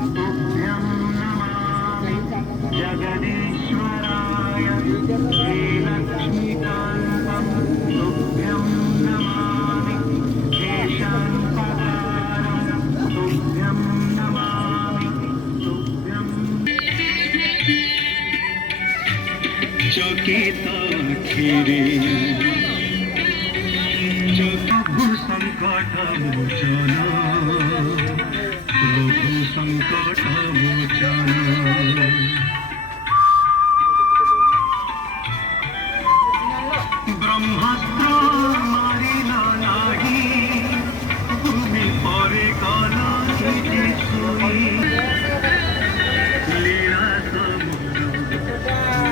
तुभ्यं नमामि जगदीश्वराय श्रीलक्ष्मीकान्तं तुभ्यं नमामि केशान्तकारं तुभ्यं नमामि तुभ्यं चकिताक्षिरे प्रभु संकट मोचन प्रभु संकट मोचन ब्रह्मास्त्र मारिला नाही भूमि परे कला निजे सुई लीला समुद्र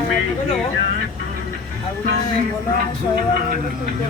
में जात तमे प्रभु